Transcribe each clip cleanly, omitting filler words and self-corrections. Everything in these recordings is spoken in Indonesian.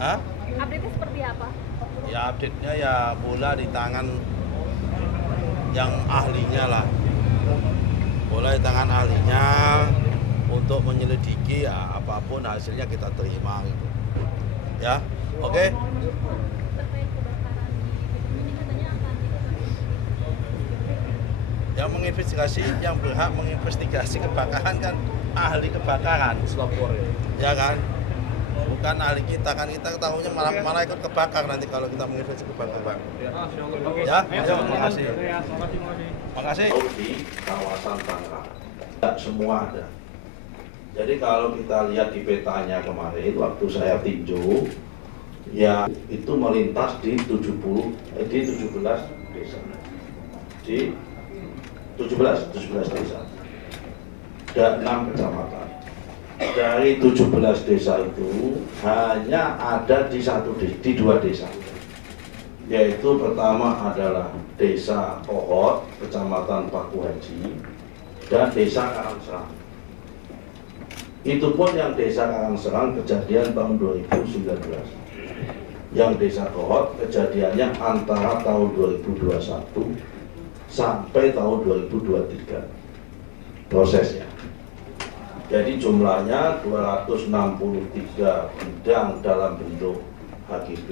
Hah? Update-nya seperti apa? Ya update-nya ya bola di tangan yang ahlinya lah. Bola di tangan ahlinya untuk menyelidiki ya apapun hasilnya kita terima gitu. Ya, oke? Terkait kebakaran di gedung ini katanya akan Yang menginvestigasi, yang berhak menginvestigasi kebakaran kan ahli kebakaran. Selapor ya. Ya kan? Bukan ahli kita kan, kita tahunya malah ikut kebakar nanti kalau kita menginvestigasi kebakaran. Ya, terima kasih. Terima kasih. Di kawasan Tangerang, tidak semua ada. Jadi kalau kita lihat di petanya kemarin waktu saya tinjau, ya itu melintas di 17 desa. Di 17 desa. Dan 6 kecamatan. Dari 17 desa itu hanya ada di 2 desa. Yaitu pertama adalah Desa Kohot, Kecamatan Paku Haji, dan Desa Karangserang. Itu pun yang Desa Karangserang kejadian tahun 2019. Yang Desa Kohot kejadiannya antara tahun 2021 sampai tahun 2023 prosesnya. Jadi jumlahnya 263 bidang dalam bentuk HGB,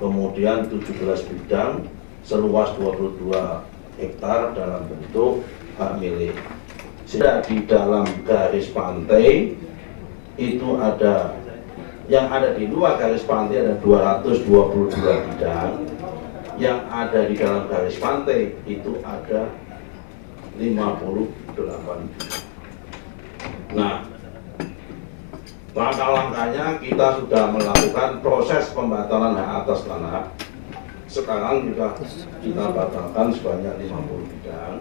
kemudian 17 bidang seluas 22 hektar dalam bentuk hak milik. Sudah di dalam garis pantai itu ada, yang ada di luar garis pantai ada 222 bidang, yang ada di dalam garis pantai itu ada 58 bidang. Nah, langkah-langkahnya kita sudah melakukan proses pembatalan hak atas tanah. Sekarang juga kita batalkan sebanyak 50 bidang,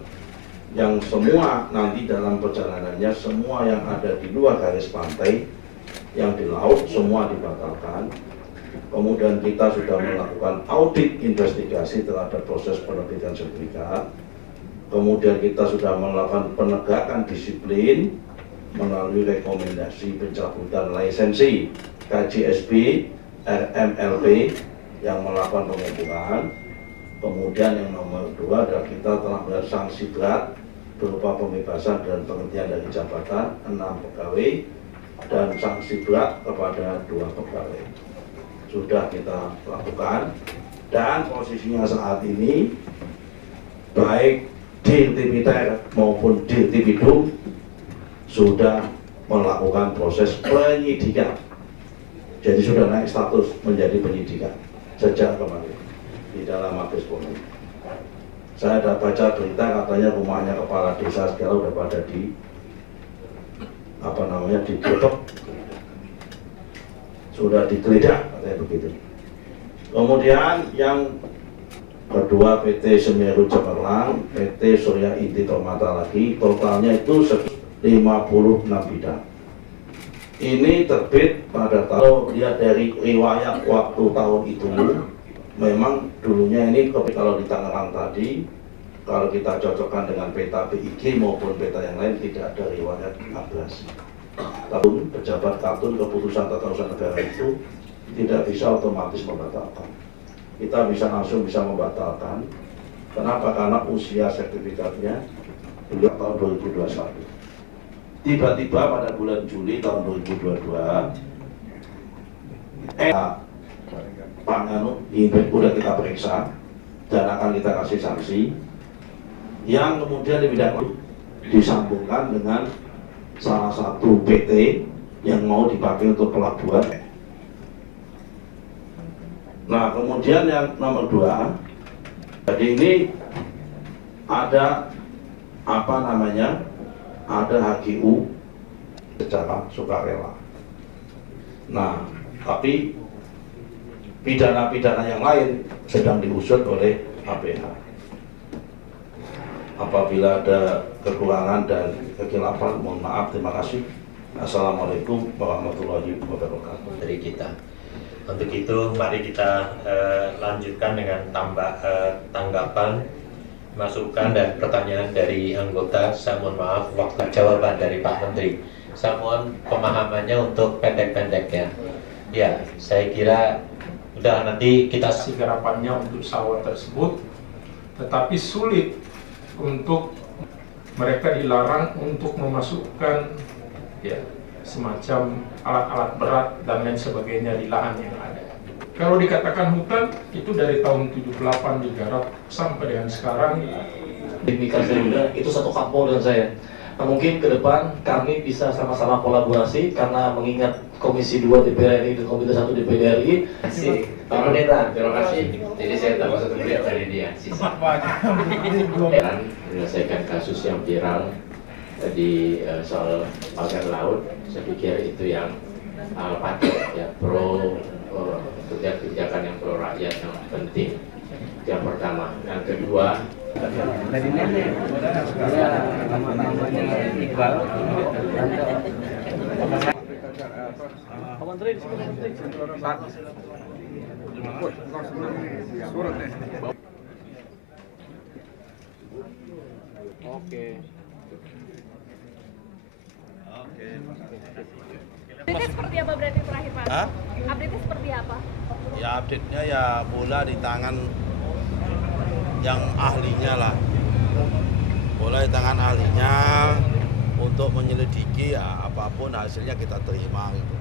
yang semua nanti dalam perjalanannya semua yang ada di luar garis pantai, yang di laut semua dibatalkan. Kemudian kita sudah melakukan audit investigasi terhadap proses penerbitan sertifikat. Kemudian kita sudah melakukan penegakan disiplin melalui rekomendasi pencabutan lisensi KJSB, RMLP yang melakukan pengukuran. Kemudian yang nomor 2 adalah kita telah melihat sanksi berat berupa pembebasan dan penghentian dari jabatan 6 pegawai dan sanksi berat kepada 2 pegawai. Sudah kita lakukan, dan posisinya saat ini baik di Tipiter maupun di Tipidum sudah melakukan proses penyidikan. Jadi sudah naik status menjadi penyidikan sejak kemarin di dalam Mabes Polri. Saya ada baca berita katanya rumahnya kepala desa segala udah pada ditutup, sudah digeledah katanya begitu. Kemudian yang kedua PT Semeru Cemerlang, PT Surya Inti Permata lagi, totalnya itu 56 bidang. Ini terbit pada tahun, lihat dari riwayat waktu tahun itu, memang dulunya ini kalau di Tangerang tadi, kalau kita cocokkan dengan peta BIG maupun peta yang lain tidak ada riwayat abrasi. Tahun pejabat kartun keputusan tata usaha negara itu tidak bisa otomatis membatalkan. Kita langsung bisa membatalkan. Kenapa? Karena usia sertifikatnya belum tahun 2021. Tiba-tiba pada bulan Juli tahun 2022 Pak Nganu sudah kita periksa dan akan kita kasih sanksi, yang kemudian di bidang disambungkan dengan salah satu PT yang mau dipakai untuk pelabuhan. Nah, kemudian yang nomor 2, jadi ini ada ada HGU secara sukarela. Nah, tapi pidana-pidana yang lain sedang diusut oleh APH. Apabila ada kekurangan dan kekhilafan, mohon maaf, terima kasih. Assalamualaikum warahmatullahi wabarakatuh. Dari kita. Untuk itu, mari kita lanjutkan dengan tanggapan, masukan dan pertanyaan dari anggota. Saya mohon maaf waktu jawaban dari Pak Menteri. Saya mohon pemahamannya untuk pendek-pendeknya. Ya, saya kira udah nanti kita garapannya untuk sawah tersebut, tetapi sulit untuk mereka dilarang untuk memasukkan ya semacam alat-alat berat dan lain sebagainya di lahan yang ada. Kalau dikatakan hutan itu dari tahun 78 digarap sampai dengan sekarang. Timika Garuda itu satu kampung dengan saya. Nah, mungkin ke depan kami bisa sama-sama kolaborasi karena mengingat Komisi 2 DPR RI dan Komisi 1 DPR RI. Pak Pendeta, terima kasih. Jadi saya tambah satu menit dari dia. Dan menyelesaikan kasus yang viral di soal pagar laut. Saya pikir itu yang patut ya, pro kebijakan yang pro rakyat yang penting. Yang pertama, yang kedua. Dari nenek, namanya Iqbal. Oke. Update-nya seperti apa berarti terakhir Pak? Hah? Update-nya seperti apa? Ya update-nya ya bola di tangan yang ahlinya lah. Bola di tangan ahlinya untuk menyelidiki ya apapun hasilnya kita terima gitu.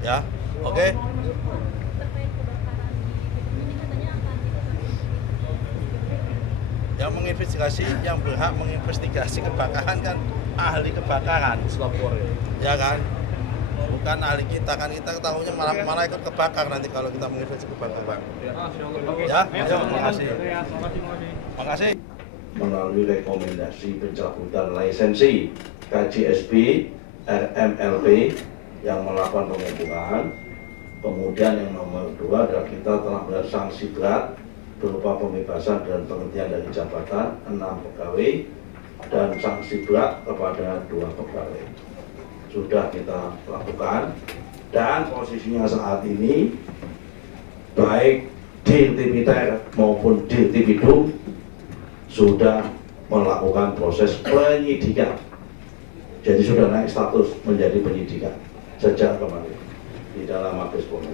Ya, oke? Terkait kebakaran di gedung ini katanya akan Yang menginvestigasi, yang berhak menginvestigasi kebakaran kan ahli kebakaran. Ya kan? Bukan ahli kita, kan kita ketahuinya malah ikut kebakar nanti kalau kita menginvestigasi kebakaran. Ya, terima kasih. Terima kasih. Melalui rekomendasi pencabutan lisensi KJSB RMLP yang melakukan pengukuhan. Kemudian yang nomor 2 adalah kita telah melihat sanksi berat berupa pembebasan dan penghentian dari jabatan 6 pegawai dan sanksi berat kepada 2 pegawai. Sudah kita lakukan dan posisinya saat ini baik Dir Tipiter maupun Dir Tipidum sudah melakukan proses penyidikan. Jadi sudah naik status menjadi penyidikan sejak kemarin di dalam Mabes Polri.